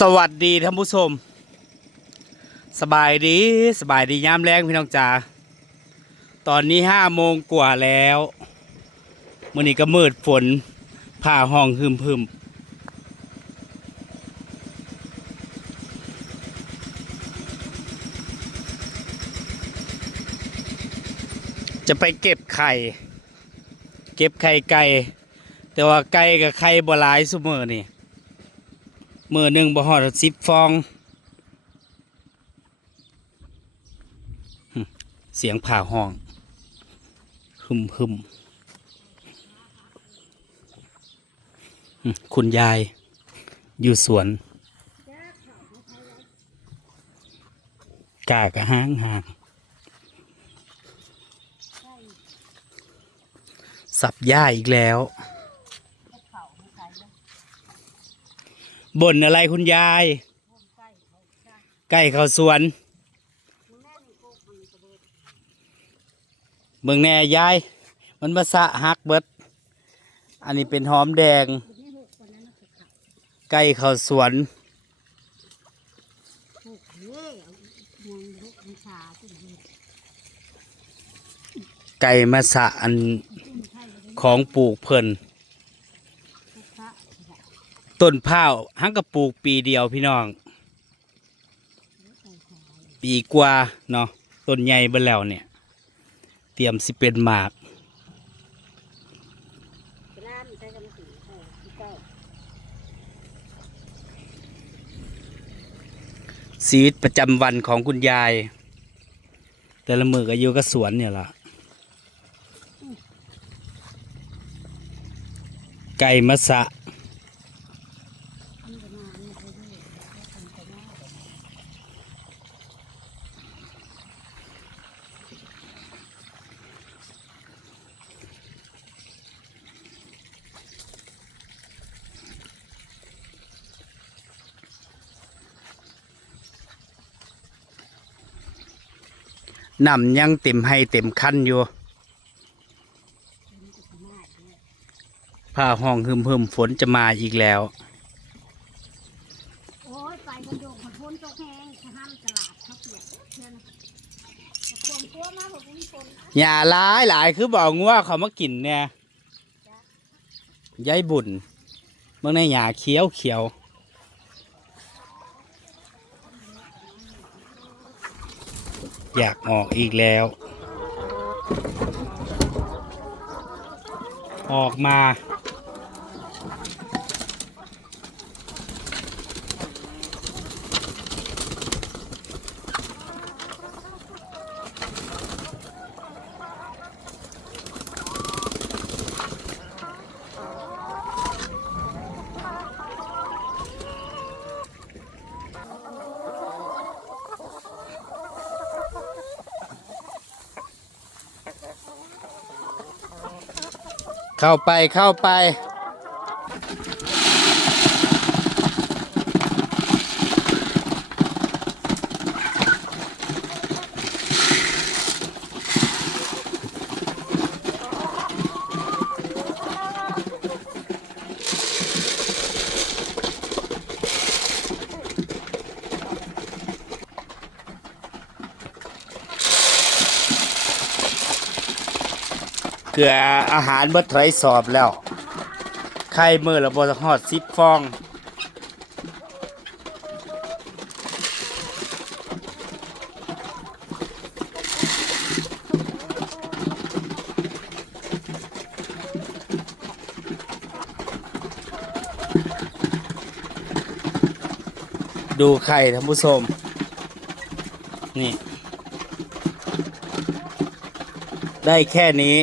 สวัสดีท่านผู้ชม สบายดีสบายดียามแรงพี่น้องจ๋าตอนนี้ห้าโมงกว่าแล้วมื่อนี้ก็มืดฝนผ่าห้องฮึมพึมจะไปเก็บไข่ เก็บไข่ไก่ แต่ว่าไก่กับไข่บหลายสุมือนี่ มือหนึ่งบ่หอดสิบฟอง เสียงผ่าห้อง หึมหึมคุณยายอยู่สวนกากะห้างห่างสับหญ้าอีกแล้ว บ่นอะไรคุณยาย ไก่เขาสวน เมืองแน่ยาย มันมาสะหักเบิด อันนี้เป็นหอมแดง ไก่เขาสวน ไก่มาสะอันของปลูกเพิ่น ต้นพร้าวหังกระปลูกปีเดียวพี่น้อง ปีกว่าเนาะต้นใหญ่เบิ่แล้วเนี่ย เตรียมสิเป็นหมากชีวิตประจำวันของคุณยาย แต่ละมือก็อยู่กับสวนเนี่ยล่ะไก่มะสะ นำยังเต็มให้เต็มขั้นอยู่ผ้าห้องหึมหึมๆฝนจะมาอีกแล้วโอ้ยไปคนโยงคนพ้นตกแห้งทห้ามตลาดเขาเปียกเชื่อนะความกลัวมากกว่าคุณฝนหญ้าหลายหลายคือบอกว่าเขามากินเนี่ยยายบุญเมื่อในหญ้าเขียวเขียว อยากออกอีกแล้ว ออกมา เข้าไปเข้าไป กลืออาหารเบิดไถสอบแล้ว ไข่มือละบฮอดสิบฟอง ดูไข่ท่านผู้ชม นี่ ได้แค่นี้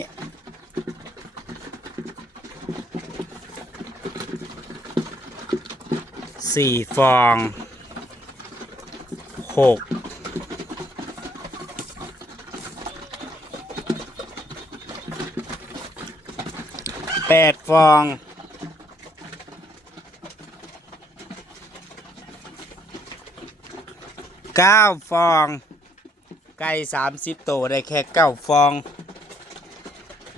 สี่ฟองหกแปดฟองเก้าฟอง ไก่สามสิบตัวได้แค่เก้าฟอง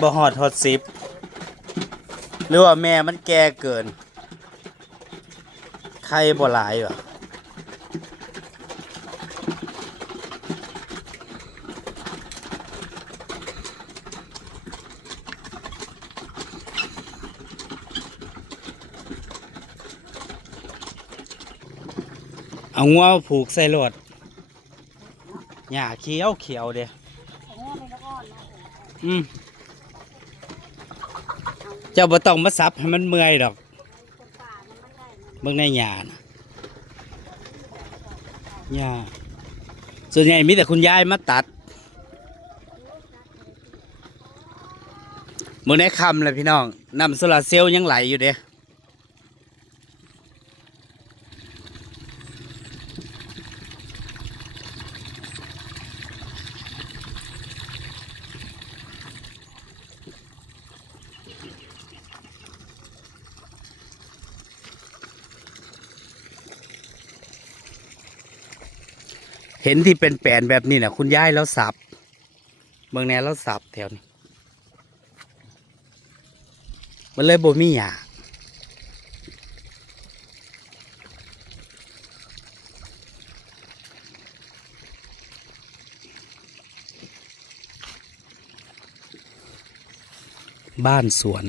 บ่หอดหอดสิบหรือว่าแม่มันแก่เกิน ไข่บ่หลายว่ะเอางัวมาผูกใส่รถหญ้าเขียวเขียวเด้โอ้ไม่ต้องอ้อนนะอืมเจ้าบ่ต้องมาซับให้มันเมื่อยดอก คนป่ามันไม่ได้มัน เบิ่งในหญ้านะหญ้าส่วนใหญ่มีแต่คุณยายมาตัดเมื่อในคำเลยพี่น้องน้ำโซลาเซลล์ยังไหลอยู่เด้ เห็นที่เป็นแปลนแบบนี้นะคุณยายแล้วสับเบิ่งแนแล้วสับแถวนี้ มันเลยบ่มีหญ้าบ้านสวน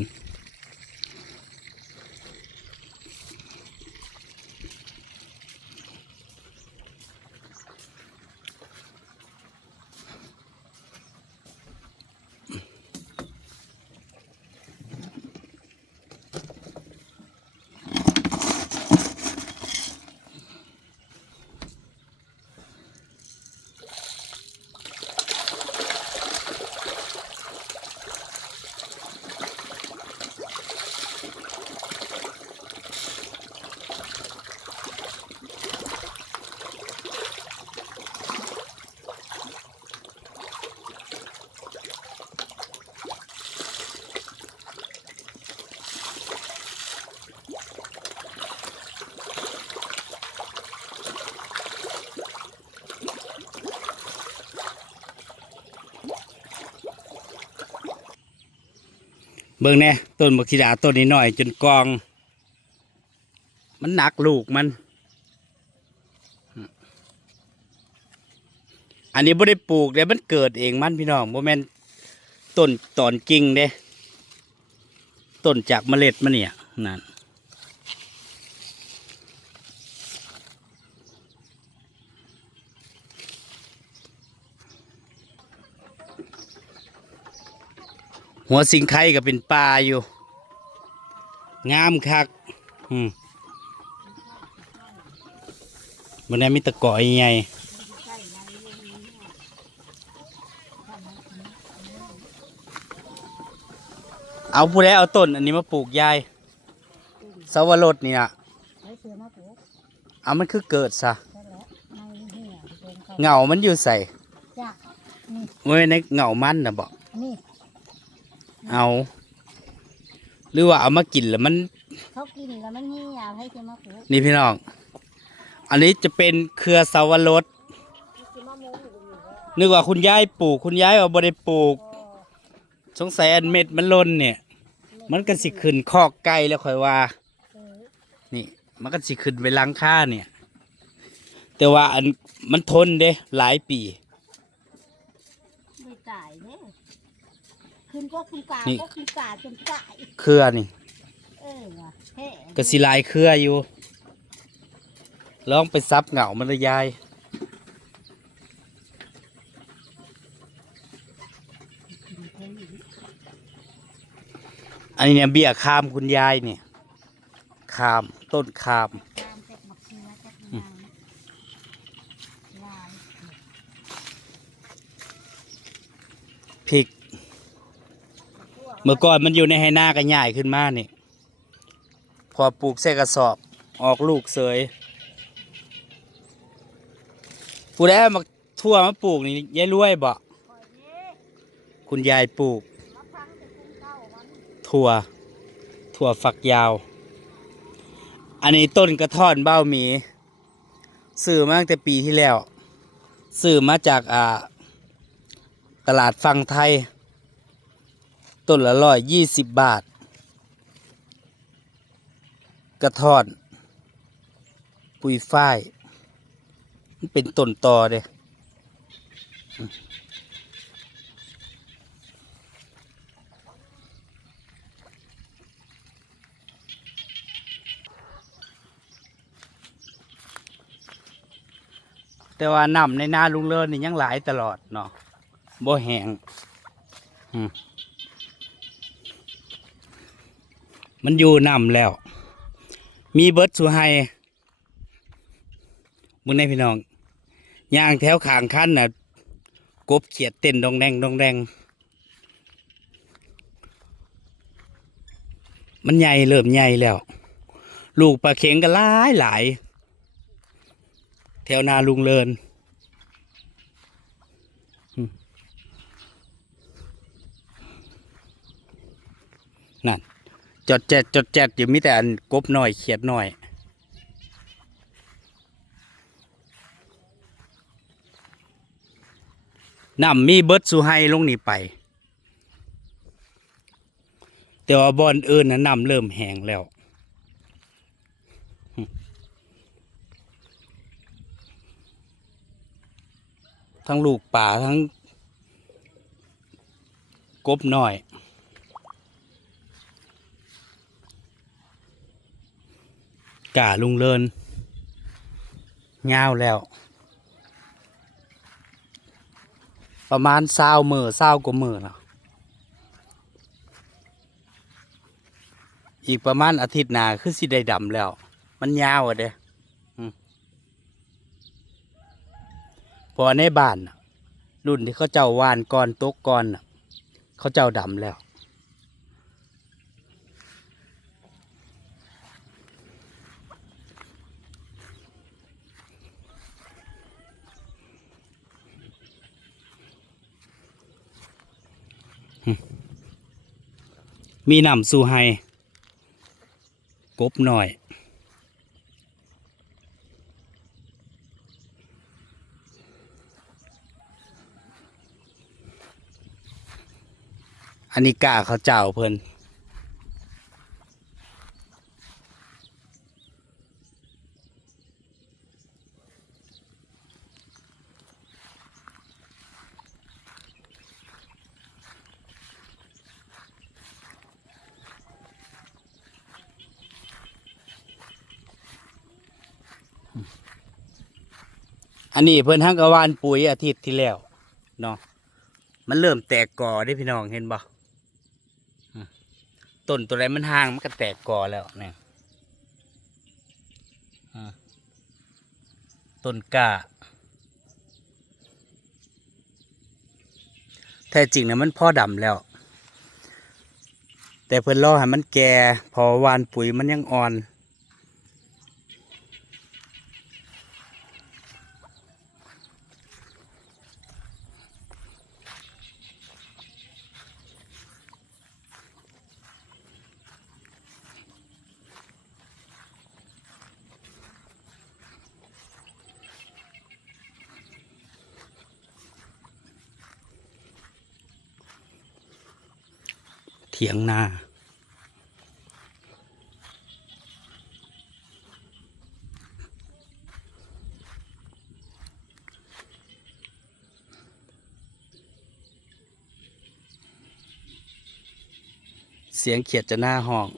เบิ่งแหน่ต้นบักขีดาต้นนี้หน่อยจนกอง มันหนักลูกมัน อันนี้บ่ได้ปลูกเลยมันเกิดเองมันพี่น้องโมเมนต้นตอนกิ่งเด้ต้นจากเมล็ดมันเนี่ยนั่น หัวสิงไข่ก็เป็นปลาอยู่ งามคัก อืมมันได้มีตะกอยใหญ่เอาผู้ใดเอาต้นอันนี้มาปลูกยายสวรสนี่นะไอ้เสือมาปลูกเอามันคือเกิดซะใช่แล้วไม่เหี้ยเป็นเขาเหงามันอยู่ใส่จ้ะเว้ยในเหงามันนะบอกนี่ เอา หรือว่าเอามากินแล้วมัน เขากินแล้วมันเหี้ยให้เสือมาปลูกนี่พี่น้อง อันนี้จะเป็นเครือสวรสเสือมาโมงอยู่อยู่แล้วนึกว่าคุณยายปลูก คุณยายเอาบ่ได้ปลูก สงสัยอันเม็ดมันล้นเนี่ย มันก็สิขึ้นคอกไก่แล้วค่อยว่าเออนี่ มันก็สิขึ้นไปหลังค่าเนี่ย แต่ว่าอันมันทนเด้หลายปี ไม่ตายเนี่ย ขึ้นก็ขึ้นกานี่ก็ขึ้นกาจนตายเครือนี่เออว่ะแห่ก็สิหลายเครืออยู่ ลองไปซับเหงามันเลยยายอันนี้เนี่ยเบี้ยคามคุณยายเนี่ยคามต้นคาม ตามเจ็บหมักเชื้อจักนางลาย พริก เมื่อก่อนมันอยู่ในไหหน้าก็ใหญ่ขึ้นมานี่ พอปลูกใส่กระสอบออกลูกเสยผู้ใดเอามาทั่วมาปลูกนี่ยายรวยบ่คอยนี้คุณยายปลูก ถั่ว ถั่วฝักยาว อันนี้ต้นกระท่อนเบ้าหมีซื้อมาตั้งแต่ปีที่แล้วซื้อมาจากอ่าตลาดฟังไทย ต้นละร้อยยี่สิบบาท กระท่อน ปุยฝ้าย มันเป็นต้นตอเด้แต่ว่าน้ำในนาลุงเลิศนี่ยังหลายตลอดเนาะบ่แห้งอืม มันอยู่น้ำแล้ว มีเบิร์ดสุไฮมึงในพี่น้องย่างแถวขางคันน่ะ กบเขียดเต้นดองแดงดองแดง มันใหญ่เริ่มใหญ่แล้ว ลูกปลาเข็งก็หลายหลาย แถวนาลุงเลินนั่น จดแจดจดแจดอยู่มีแต่อันกบหน่อยเขียดหน่อย น้ำมีเบิร์ดสูไฮลงนี่ไป แต่ว่าบอนอื่นนะน้ำเริ่มแห้งแล้วทั้งลูกป่าทั้งกบหน้อย กาลุงเลินยาวแล้ว ประมาณเศร้ามือเศร้ากว่ามือแล้วอีกประมาณอาทิตย์หน้าคือสิได้ดำแล้ว มันยาวอะเด้พอในบ้านน่ะรุ่นที่เขาเจ้าวานก่อนตกก่อนน่ะเขาเจ้าดำแล้ว มีน้ำสู่ให้กบหน่อย อันนี้กาเขาเจ้าเพิ่น อันนี้เพิ่นทั้งกวานปุ๋ยอาทิตย์ที่แล้วเนาะมันเริ่มแตกกอได้พี่น้องเห็นบ่ต้นตัวไหนมันห่างมันก็แตกกอแล้วเนี่ยต้นกาแท้จริงนะมันพ่อดำแล้ว แต่เพิ่นรอให้มันแก่พอวานปุ๋ยมันยังอ่อน ถียงนา เสียงเขียดจะหน้าห้อง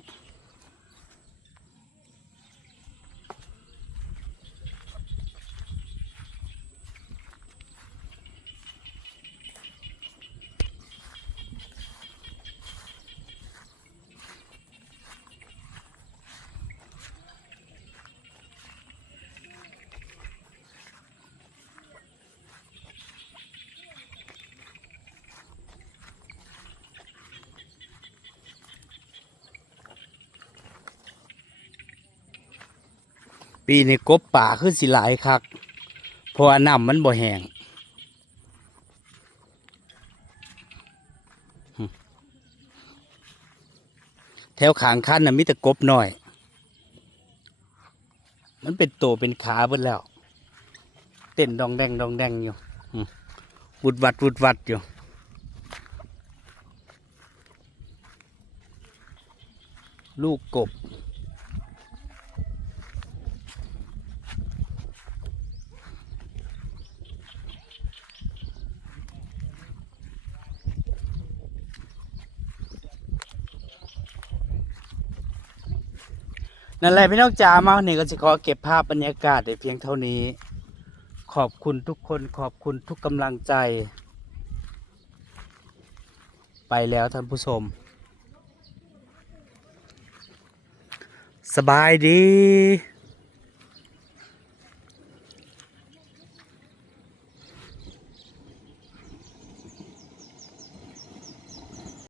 ปีนี้กบป่าคือสิหลายคักเพราะน้ำมันบ่แห้งแถวขางคันน่ะมีแต่กบหน้อย มันเป็นโตเป็นขาเบิดแล้ว เต้นดองแดงดองแดงอยู่หึวุดวัดวุดวัดอยู่ลูกกบ นั่นแหละพี่น้องจ๋ามาวันนี้ก็จะขอเก็บภาพบรรยากาศได้เพียงเท่านี้ ขอบคุณทุกคนขอบคุณทุกกำลังใจ ไปแล้วท่านผู้ชม สบายดี